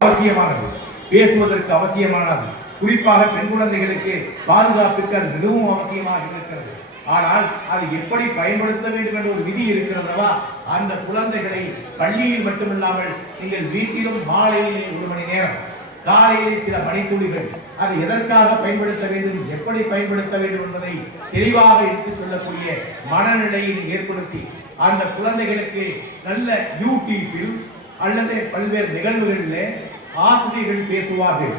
அவசியமானது. பேசுவதற்கு அவசியமானது. குறிப்பாக பெண் குழந்தைகளுக்கு பாதுகாப்புக்கு அது மிகவும் அவசியமாக இருக்கிறது. ஆனால் அது எப்படி பயன்படுத்த வேண்டும் என்ற ஒரு விதி இருக்கிறதவா அந்த குழந்தைகளை பள்ளியில் மட்டுமில்லாமல் நீங்கள் வீட்டிலும் மாலையிலே ஒரு மணி நேரம் காலையிலே சில மணித்துளிகள் அது எதற்காக பயன்படுத்த வேண்டும் எப்படி பயன்படுத்த வேண்டும் என்பதை தெளிவாக எடுத்துச் சொல்லக்கூடிய மனநிலையை ஏற்படுத்தி அந்த குழந்தைகளுக்கு நல்ல யூடியூப்பில் அல்லது பல்வேறு நிகழ்வுகளில் ஆசிரியர்கள் பேசுவார்கள்.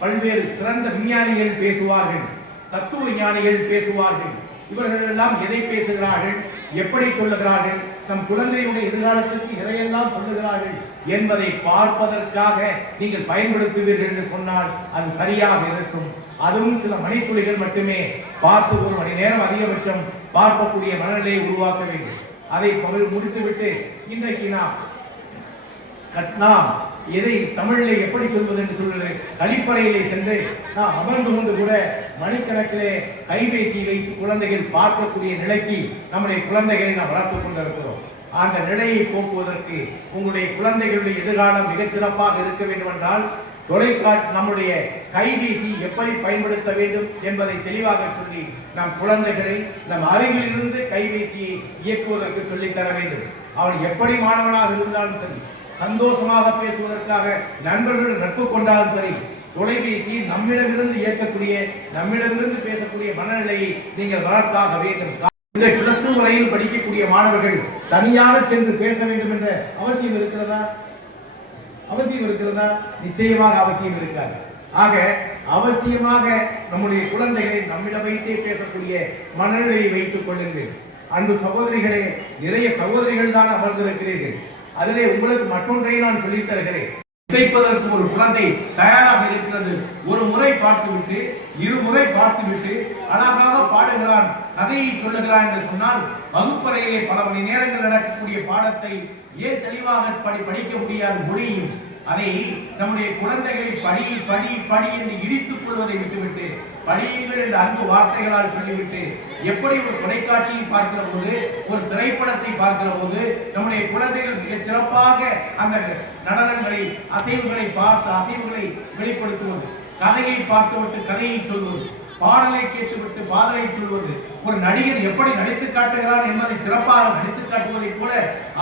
பல்வேறு சிறந்த விஞ்ஞானிகள் பேசுவார்கள். தத்துவ ஞானிகள் பேசுவார்கள். இவர்கள் எல்லாம் எதை பேசுகிறார்கள்? எப்படி சொல்லுகிறார்கள்? நம் குழந்தையுடைய எதிர்காலத்திற்கு எதையெல்லாம் சொல்லுகிறார்கள்? என்பதை பார்ப்பதற்காக நீங்கள் பயன்படுத்துவீர்கள் என்று சொன்னால் அது சரியாக இருக்கும். அதுவும் சில மணித்துளிகள் மட்டுமே. பார்த்து ஒரு மணி நேரம் அதிகபட்சம் பார்க்கக்கூடிய மனநிலையை உருவாக்க வேண்டும். அதை முடித்துவிட்டு இன்றைக்கு நாம் கட்னா எதை தமிழிலே எப்படி சொல்வது என்று சொல்வது? கழிப்பறையிலே சென்று நாம் அமர்ந்து கொண்டு கூட மணிக்கணக்கிலே கைபேசி வைத்து குழந்தைகள் பார்க்கக்கூடிய நிலைக்கு நம்முடைய குழந்தைகளை நாம் வளர்த்து கொண்டிருக்கிறோம். அந்த நிலையை போக்குவதற்கு உங்களுடைய குழந்தைகளுடைய எதிர்காலம் மிகச்சிறப்பாக இருக்க வேண்டும் என்றால் தொலைக்காட்சி நம்முடைய கைபேசி எப்படி பயன்படுத்த வேண்டும் என்பதை தெளிவாக சொல்லி நம் குழந்தைகளை நம் அருகில் இருந்து கைபேசியை இயக்குவதற்கு சொல்லித் தர வேண்டும். அவன் எப்படி மாணவனாக இருந்தாலும் சரி சந்தோஷமாக பேசுவதற்காக நண்பர்கள் நட்பு கொண்டாலும் சரி தொலைபேசி நம்மிடமிருந்து இயக்கக்கூடிய நம்மிடமிருந்து பேசக்கூடிய மனநிலையை நீங்கள் வளர்த்தாக வேண்டும். இந்த பிளஸ் டூ வரையில் படிக்கக்கூடிய மாணவர்கள் தனியாக சென்று பேச வேண்டும் என்ற அவசியம் இருக்கிறதா? அவசியம் இருக்கிறதா? நிச்சயமாக அவசியம் இருக்காது. ஆக அவசியமாக நம்முடைய குழந்தைகளை நம்மிடம் வைத்தே பேசக்கூடிய மனநிலையை வைத்துக் கொள்ளுங்கள். அன்பு சகோதரிகளே நிறைய சகோதரிகள் தான் அமர்ந்திருக்கிறீர்கள். அதிலே உங்களுக்கு மற்றொன்றை நான் சொல்லித் தருகிறேன். இசைப்பதற்கு ஒரு குழந்தை தயாராக இருக்கிறது. ஒரு முறை பார்த்துவிட்டு இருமுறை பார்த்துவிட்டு அழகாக பாடுகிறான் கதையை சொல்லுகிறான் என்று சொன்னால் வகுப்பறையிலே பல மணி நேரங்கள் நடக்கக்கூடிய பாடத்தை ஏன் தெளிவாக படி படிக்க முடியாது முடியும் அதை நம்முடைய குழந்தைகளை படி படி படி என்று இடித்துக் கொள்வதை விட்டுவிட்டு படியுங்கள் என்ற அன்பு வார்த்தைகளால் சொல்லிவிட்டு எப்படி ஒரு தொலைக்காட்சியை பார்க்கிற போது ஒரு திரைப்படத்தை பார்க்கிற போது நம்முடைய குழந்தைகள் மிகச் சிறப்பாக அந்த நடனங்களை அசைவுகளை பார்த்து அசைவுகளை வெளிப்படுத்துவது கதையை பார்த்துவிட்டு கதையை சொல்வது. பாடலை கேட்டுவிட்டு பாதலை சொல்வது. ஒரு நடிகர் எப்படி நடித்து காட்டுகிறான் என்பதை சிறப்பாக நடித்து காட்டுவதைப் போல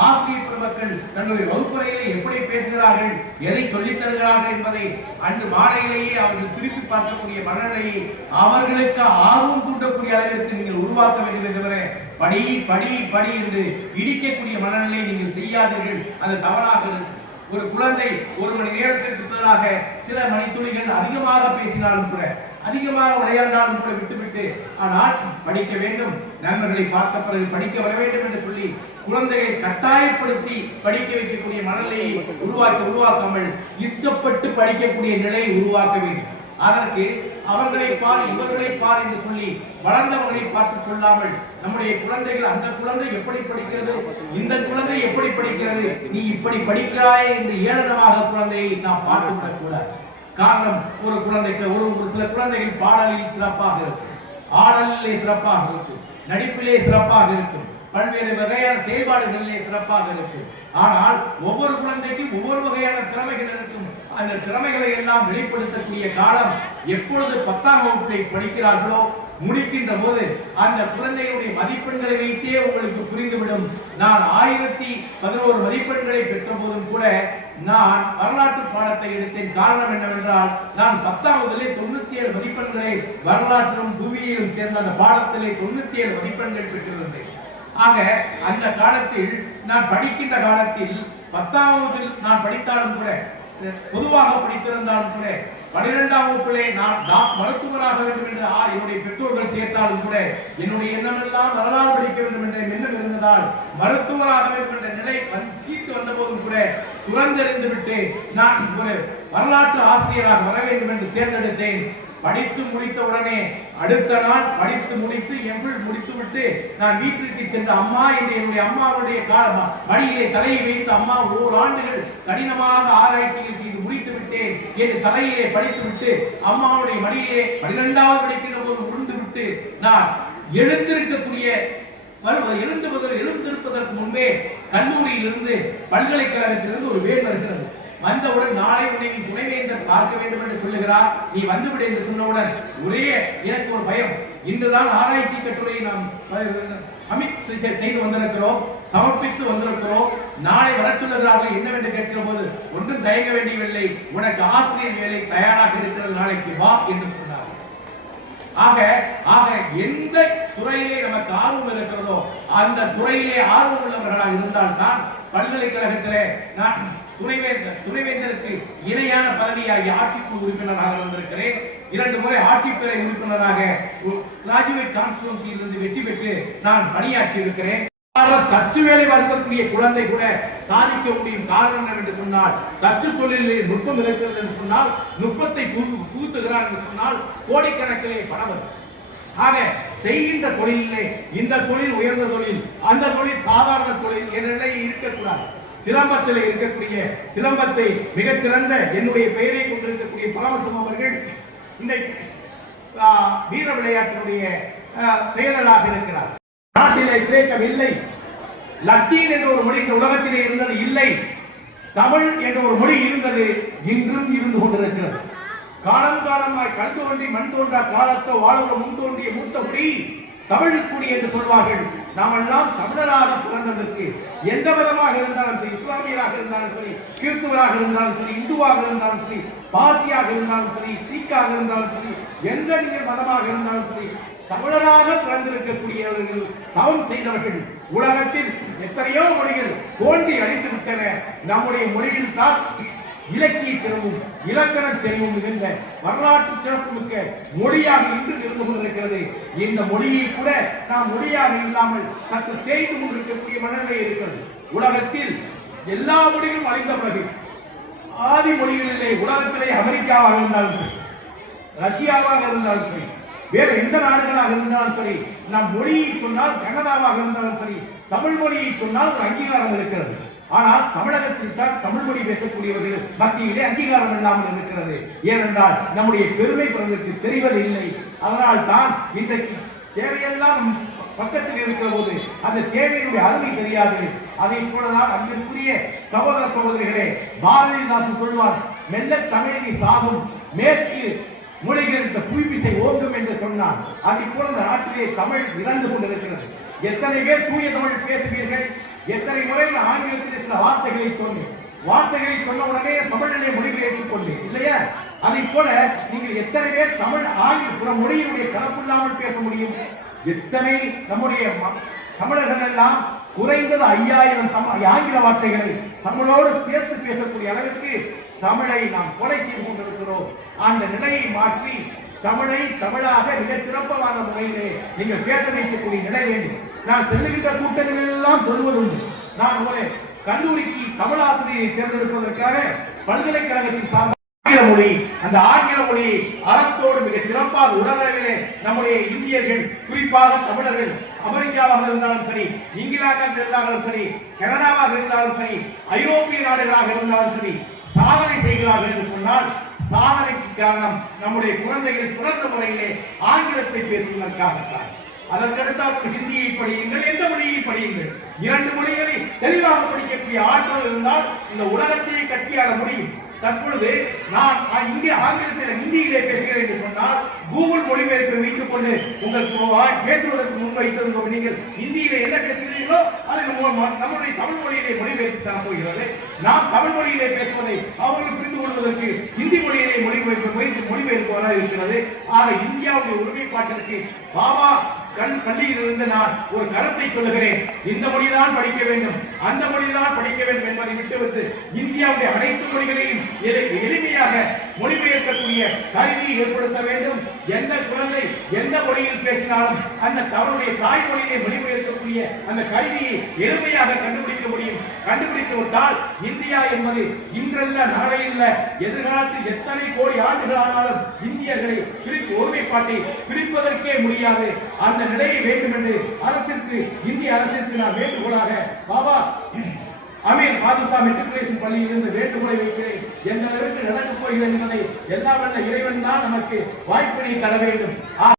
ஆசிரியர் பெருமக்கள் தன்னுடைய வகுப்பறையிலே எப்படி பேசுகிறார்கள் எதை சொல்லித் தருகிறார்கள் என்பதை அன்று மாலையிலேயே அவர்கள் திருப்பி பார்க்கக்கூடிய மனநிலையை அவர்களுக்கு ஆர்வம் தூண்டக்கூடிய அளவிற்கு நீங்கள் உருவாக்க வேண்டும் தவிர படி படி படி என்று இடிக்கக்கூடிய மனநிலையை நீங்கள் செய்யாதீர்கள். அது தவறாக இருக்கும். ஒரு குழந்தை ஒரு மணி நேரத்திற்கு பதிலாக சில மணித்துளிகள் அதிகமாக பேசினாலும் கூட அதிகமாக விளையாண்டால் கூட விட்டுவிட்டு ஆனால் படிக்க வேண்டும். நண்பர்களை பார்த்த பிறகு படிக்க வர வேண்டும் என்று சொல்லி குழந்தைகளை கட்டாயப்படுத்தி படிக்க வைக்கக்கூடிய மனநிலையை உருவாக்கி உருவாக்காமல் இஷ்டப்பட்டு படிக்கக்கூடிய நிலையை உருவாக்க வேண்டும். அதற்கு அவர்களை பார் இவர்களை பார் என்று சொல்லி வளர்ந்தவர்களை பார்த்து சொல்லாமல் நம்முடைய குழந்தைகள் அந்த குழந்தை எப்படி படிக்கிறது? இந்த குழந்தை எப்படி படிக்கிறது? நீ இப்படி படிக்கிறாயே என்று ஏளனமாக குழந்தையை நாம் பார்த்துவிடக் கூடாது காரணம் ஒரு குழந்தைக்கு ஒரு ஒரு சில குழந்தைகள் பாடலில் சிறப்பாக இருக்கும். ஆடலிலே சிறப்பாக இருக்கும். நடிப்பிலே சிறப்பாக இருக்கும். பல்வேறு வகையான செயல்பாடுகளிலே சிறப்பாக இருக்கும். ஆனால் ஒவ்வொரு குழந்தைக்கும் ஒவ்வொரு வகையான திறமைகள் இருக்கும். அந்த திறமைகளை எல்லாம் வெளிப்படுத்தக்கூடிய காலம் எப்பொழுது பத்தாம் வகுப்பை படிக்கிறார்களோ முடிக்கின்ற போது அந்த குழந்தைகளுடைய மதிப்பெண்களை வைத்தே உங்களுக்கு புரிந்துவிடும். நான் ஆயிரத்தி பதினோரு மதிப்பெண்களை பெற்ற போதும் கூட நான் வரலாற்று காரணம் என்னவென்றால் நான் பத்தாவதிலே தொண்ணூத்தி ஏழு மதிப்பெண்களை வரலாற்றும் புவியிலும் சேர்ந்த அந்த பாடத்திலே தொண்ணூத்தி ஏழு மதிப்பெண்கள் பெற்றிருந்தேன். ஆக அந்த காலத்தில் நான் படிக்கின்ற காலத்தில் பத்தாவதில் நான் படித்தாலும் கூட பொதுவாக படித்திருந்தாலும் கூட பனிரெண்டாம் வகுப்பிலே நான் டாக் மருத்துவராக வேண்டும் என்று ஆ என்னுடைய பெற்றோர்கள் சேர்த்தாலும் கூட என்னுடைய எண்ணமெல்லாம் வரலாறு படிக்க வேண்டும் என்ற எண்ணம் இருந்ததால் மருத்துவராக வேண்டும் என்ற நிலை வந்து சீட்டு வந்த போதும் கூட துறந்தறிந்து விட்டு நான் ஒரு வரலாற்று ஆசிரியராக வர வேண்டும் என்று தேர்ந்தெடுத்தேன். படித்து முடித்த உடனே அடுத்த நாள் படித்து முடித்து எம்பிள் முடித்து விட்டு நான் வீட்டிற்கு சென்ற அம்மா என்று என்னுடைய அம்மாவுடைய மடியிலே தலையை வைத்து அம்மா ஓராண்டுகள் கடினமாக ஆராய்ச்சிகள் விட்டேன். என் தலையிலே படித்து விட்டு அம்மாவுடைய மடியிலே பனிரெண்டாவது படிக்கின்ற போது உருண்டு விட்டு நான் எழுந்திருக்கக்கூடிய எழுந்துவதற்கு எழுந்திருப்பதற்கு முன்பே கல்லூரியிலிருந்து பல்கலைக்கழகத்திலிருந்து ஒரு வேன் வருகிறது. வந்தவுடன் நாளை உன்னை நீ பார்க்க வேண்டும் என்று சொல்லுகிறார். நீ வந்துவிடு என்று சொன்னவுடன் ஒரே எனக்கு ஒரு பயம். இன்றுதான் ஆராய்ச்சி கட்டுரையை நாம் சமிட் செய்து வந்திருக்கிறோம் சமர்ப்பித்து வந்திருக்கிறோம். நாளை வர சொல்லுகிறார்கள் என்னவென்று கேட்கிற போது தயங்க வேண்டியவில்லை உனக்கு ஆசிரியர் வேலை தயாராக இருக்கிறது நாளைக்கு வா என்று சொன்னார். ஆக ஆக எந்த துறையிலே நமக்கு ஆர்வம் இருக்கிறதோ அந்த துறையிலே ஆர்வம் உள்ளவர்களாக இருந்தால்தான் பல்கலைக்கழகத்திலே நான் துணைவேந்தர் துணைவேந்தருக்கு இணையான பதவியாகி ஆட்சிக்குழு உறுப்பினராக வந்திருக்கிறேன். இரண்டு முறை ஆட்சிப்பேரை உறுப்பினராக கிராஜுவேட் கான்ஸ்டுவன்சியில் இருந்து வெற்றி பெற்று நான் பணியாற்றி இருக்கிறேன் தச்சு வேலை பார்க்கக்கூடிய குழந்தை கூட சாதிக்க முடியும் காரணம் என்று சொன்னால் தச்சு தொழிலில் நுட்பம் இருக்கிறது என்று சொன்னால் நுட்பத்தை புகு- என்று சொன்னால் கோடிக்கணக்கிலே பணம் வரும். ஆக செய்கின்ற தொழிலே இந்த தொழில் உயர்ந்த தொழில் அந்த தொழில் சாதாரண தொழில் என்ற நிலையை இருக்கக்கூடாது. சிலம்பத்தில் இருக்கக்கூடிய சிலம்பத்தை மிகச்சிறந்த என்னுடைய பெயரை கொண்டிருக்கக்கூடிய பரமசிவம் அவர்கள் இன்றைக்கு வீர விளையாட்டினுடைய செயலராக இருக்கிறார். நாட்டிலே கிரேக்கம் இல்லை. லத்தீன் என்ற ஒரு மொழி இந்த உலகத்திலே இருந்தது இல்லை. தமிழ் என்ற ஒரு மொழி இருந்தது இன்றும் இருந்து கொண்டிருக்கிறது. காலம் காலமாய் கல் தோன்றி மண் தோன்ற காலத்தோ வாழ்வு முன் தோன்றிய மூத்த குடி தமிழ் குடி என்று சொல்வார்கள். நாமெல்லாம் தமிழராக பிறந்ததற்கு எந்த விதமாக இருந்தாலும் சரி இஸ்லாமியராக இருந்தாலும் சரி கிறிஸ்துவராக இருந்தாலும் சரி இந்துவாக இருந்தாலும் சரி பாசியாக இருந்தாலும் சரி சீக்காக இருந்தாலும் சரி எந்த நீங்கள் மதமாக இருந்தாலும் சரி தமிழராக பிறந்திருக்கக்கூடியவர்கள் தவம் செய்தவர்கள் உலகத்தில் எத்தனையோ மொழிகள் தோண்டி அடித்து விட்டன நம்முடைய மொழியில் தான் இலக்கிய சிறப்பும் இலக்கண செல்வம் மிகுந்த வரலாற்று சிறப்பு மிக்க மொழியாக இன்று இருந்து கொண்டிருக்கிறது. இந்த மொழியை கூட நாம் மொழியாக இல்லாமல் சற்று தேய்ந்து கொண்டிருக்கக்கூடிய மனநிலை இருக்கிறது. உலகத்தில் எல்லா மொழிகளும் அழிந்த பிறகு ஆதி மொழிகளிலே உலகத்திலே அமெரிக்காவாக இருந்தாலும் சரி ரஷ்யாவாக இருந்தாலும் சரி வேற எந்த நாடுகளாக இருந்தாலும் சரி நம் மொழியை சொன்னால் கனடாவாக இருந்தாலும் சரி தமிழ் மொழியை சொன்னால் ஒரு அங்கீகாரம் இருக்கிறது. ஆனால் தமிழகத்தில் தான் தமிழ் மொழி பேசக்கூடியவர்கள் மத்தியிலே அங்கீகாரம் இல்லாமல் இருக்கிறது. ஏனென்றால் நம்முடைய பெருமை பிறருக்கு தெரிவதில்லை. அதனால் தான் இன்றைக்கு தேவையெல்லாம் பக்கத்தில் இருக்கிற போது அந்த தேவையினுடைய அருமை தெரியாது. அதை போலதான் அன்பிற்குரிய சகோதர சகோதரிகளே பாரதிதாசன் சொல்வார் மெல்ல தமிழை சாகும் மேற்கு மொழிகள் இந்த புல்விசை ஓங்கும் என்று சொன்னார் அதை போல இந்த நாட்டிலே தமிழ் இறந்து கொண்டிருக்கிறது. எத்தனை பேர் தூய தமிழ் பேசுவீர்கள்? எத்தனை முறை ஆங்கிலத்தில் சில வார்த்தைகளை சொன்னேன். வார்த்தைகளை சொன்ன உடனே தமிழிலே மொழிகளை ஏற்றுக்கொண்டேன் இல்லையா? அதை போல நீங்கள் எத்தனை பேர் தமிழ் ஆங்கில புற மொழியினுடைய கலப்பில்லாமல் பேச முடியும்? எத்தனை நம்முடைய தமிழர்கள் எல்லாம் குறைந்தது ஐயாயிரம் தமிழ் ஆங்கில வார்த்தைகளை தமிழோடு சேர்த்து பேசக்கூடிய அளவிற்கு தமிழை நாம் கொலை செய்து கொண்டிருக்கிறோம். அந்த நிலையை மாற்றி தமிழை தமிழாக மிகச் சிறப்பான முறையிலே நீங்கள் பேச வைக்கக்கூடிய நிலை வேண்டும். நான் செல்லுகின்ற கூட்டங்களில் எல்லாம் சொல்வதுண்டு. நான் ஒரு கல்லூரிக்கு தமிழ் ஆசிரியரை தேர்ந்தெடுப்பதற்காக பல்கலைக்கழகத்தின் சார்பாக ஆங்கில மொழி அந்த ஆங்கில மொழி அறத்தோடு மிக சிறப்பாக உலகளவிலே நம்முடைய இந்தியர்கள் குறிப்பாக தமிழர்கள் அமெரிக்காவாக இருந்தாலும் சரி இங்கிலாந்தாக இருந்தாலும் சரி கனடாவாக இருந்தாலும் சரி ஐரோப்பிய நாடுகளாக இருந்தாலும் சரி சாதனை செய்கிறார்கள் என்று சொன்னால் சாதனைக்கு காரணம் நம்முடைய குழந்தைகள் சிறந்த முறையிலே ஆங்கிலத்தை பேசுவதற்காகத்தான். அதற்கடுத்தால் ஹிந்தியை படியுங்கள் எந்த மொழியை படியுங்கள். இரண்டு மொழிகளை தெளிவாக படிக்கக்கூடிய ஆற்றல் இருந்தால் இந்த உலகத்தையே கட்டியாள முடியும். தற்பொழுது நான் இங்கே ஆங்கிலத்தில் ஹிந்தியிலே பேசுகிறேன் என்று சொன்னால் கூகுள் மொழிபெயர்ப்பை வைத்துக் கொண்டு உங்கள் பேசுவதற்கு முன் வைத்திருந்தோம் நீங்கள் ஹிந்தியிலே என்ன பேசுகிறீர்களோ அதை நம்ம- நம்முடைய தமிழ் மொழியிலே மொழிபெயர்த்து தர போகிறது. நாம் தமிழ் மொழியிலே பேசுவதை அவர்கள் புரிந்து கொள்வதற்கு ஹிந்தி மொழியிலே மொழிபெயர்ப்பு மொழிபெயர்ப்பவராக இருக்கிறது. ஆக இந்தியாவுடைய ஒருமைப்பாட்டிற்கு பாபா கண் பள்ளியிலிருந்து நான் ஒரு கருத்தை சொல்லுகிறேன். இந்த மொழிதான் படிக்க வேண்டும். அந்த மொழிதான் படிக்க வேண்டும் என்பதை விட்டுவிட்டு இந்தியாவுடைய அனைத்து மொழிகளையும் எளிமையாக மொழிபெயர்க்கக்கூடிய கருவியை ஏற்படுத்த வேண்டும். எந்த குழந்தை எந்த மொழியில் பேசினாலும் அந்த தவறுடைய தாய்மொழியை மொழிபெயர்க்கக்கூடிய அந்த கருவியை எளிமையாக கண்டுபிடிக்க முடியும். கண்டுபிடித்து விட்டால் இந்தியா என்பது இன்றல்ல நாளை இல்ல எதிர்காலத்தில் எத்தனை கோடி ஆண்டுகள் ஆனாலும் இந்தியர்களை பிரிப்பு ஒருமைப்பாட்டை பிரிப்பதற்கே முடியாது. அந்த நிலையை வேண்டும் என்று அரசிற்கு இந்திய அரசிற்கு நான் வேண்டுகோளாக பாபா அமீர் பாதுஷா மெட்ரிகுலேஷன் பள்ளியிலிருந்து வேண்டுகோளை வைக்கிறேன். எந்த அளவிற்கு நடக்கப் போகிறது என்பதை எல்லாம் வல்ல இறைவன் தான் நமக்கு வாய்ப்பினை தர வேண்டும்.